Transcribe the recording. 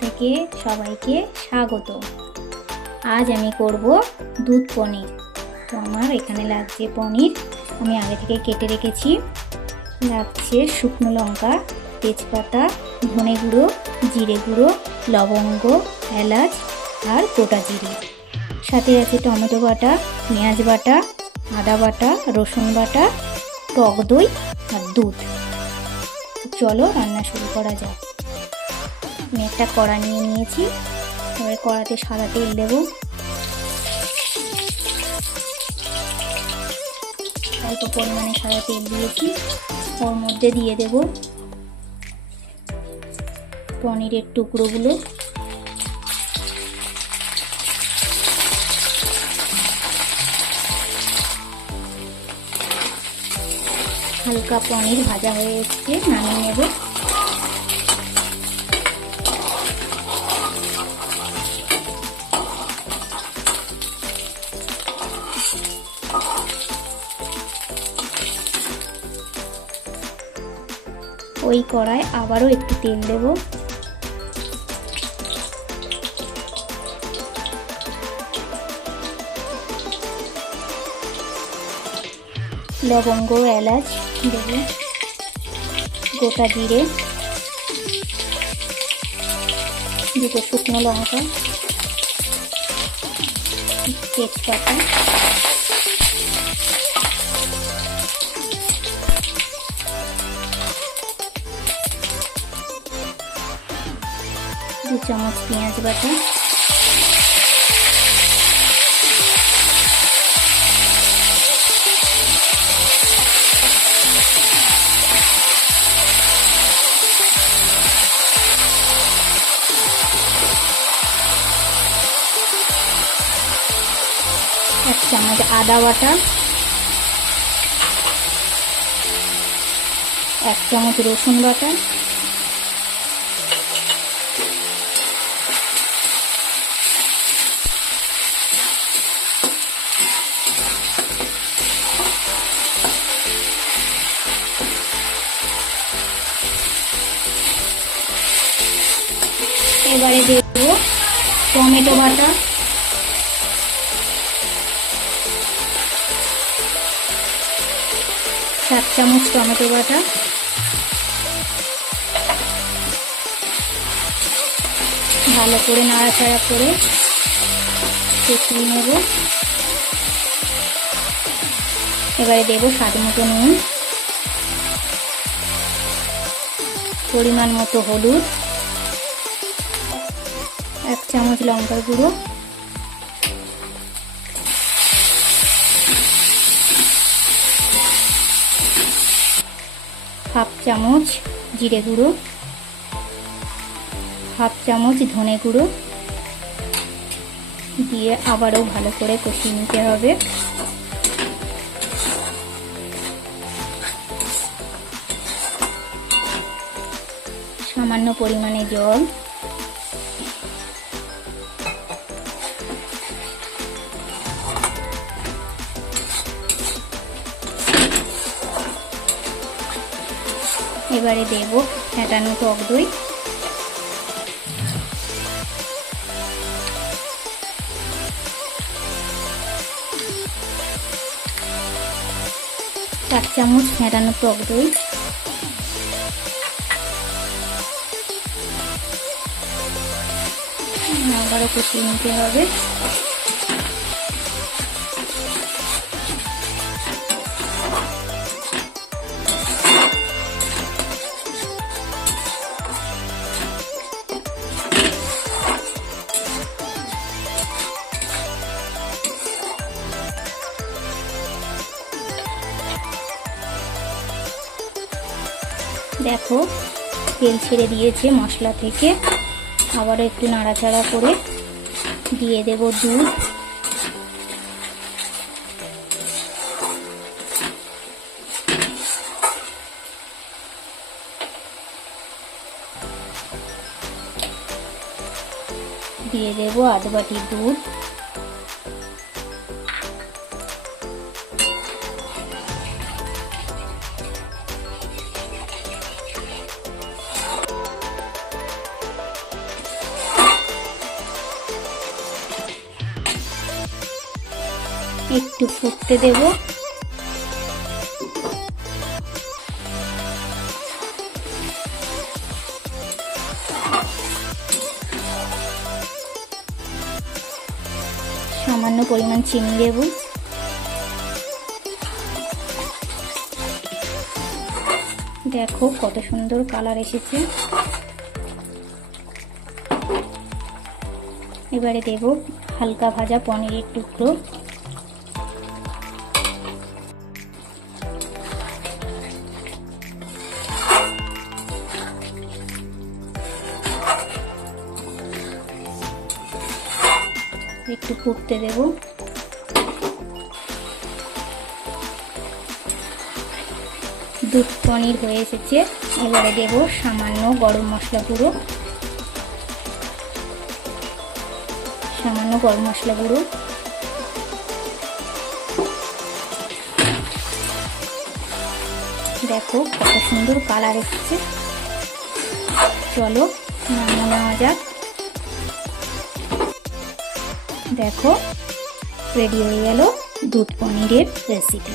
থেকে সবাইকে স্বাগত। আজ আমি করব দুধ পনির। তো আমার এখানে লাগছে পনির। আমি আগে থেকে কেটে রেখেছি। লাগছে শুকনো লঙ্কা, তেজপাতা, ধনে গুঁড়ো, জিরে গুঁড়ো, লবঙ্গ, এলাচ আর গোটা জিরে। সাথে আছে টমেটো বাটা, পেঁয়াজ বাটা, আদা বাটা, রসুন বাটা, টক দই আর দুধ। চলো রান্না শুরু করা যাক। আমি একটা কড়া নিয়ে নিয়েছি। এবারে কড়াতে সাদা তেল দেবো। অল্প পরিমাণে সাদা তেল দিয়েছি। ওর মধ্যে দিয়ে দেব পনিরের টুকরোগুলো। হালকা পনির ভাজা হয়ে এসছে, নামিয়ে নেব। ওই কড়ায় আবারও একটু তেল দেব। লবঙ্গ, এলাচ দেব। গোটা জিরে। দুটো শুকনো লঙ্কা। তেজপাতা। দু চামচ পেঁয়াজ বাটা। এক চামচ আদা বাটা। এক চামচ রসুন বাটা। এবারে দেব টমেটো বাটা। সাত চামচ টমেটো বাটা। ভালো করে নাড়াচাড়া করে কষিয়ে নেব। এবারে দেব স্বাদ মতো নুন। পরিমাণ মতো হলুদ। এক চামচ লঙ্কার গুঁড়ো। হাফ চামচ জিরে গুঁড়ো। হাফ চামচ ধনে গুঁড়ো। দিয়ে আবারও ভালো করে কষিয়ে নিতে হবে। সামান্য পরিমাণে জল। এবারে দেব ফ্যাটানো টক দই। চার চামচ ফেটানো টক দই। আবারও কষিয়ে নিতে হবে। দেখো, তেল ছেড়ে দিয়েছে মশলা থেকে। আবার একটু নাড়াচাড়া করে দিয়ে দেব দুধ। দিয়ে দেব আধ বাটি দুধ। একটু ফুটতে দেব। সামান্য পরিমাণ চিনি দেব। দেখো কত সুন্দর কালার এসেছে। এবারে দেব হালকা ভাজা পনিরের টুকরো। একটু ফুটতে দেব। দুধ পনির হয়ে এসেছে। এবারে দেব সামান্য গরম মশলা গুঁড়ো। সামান্য গরম মশলা গুঁড়ো। দেখো কত সুন্দর কালার এসেছে। চলো নামিয়ে নেওয়া যাক। দেখো রেডি হয়ে গেল দুধ পনিরের রেসিপি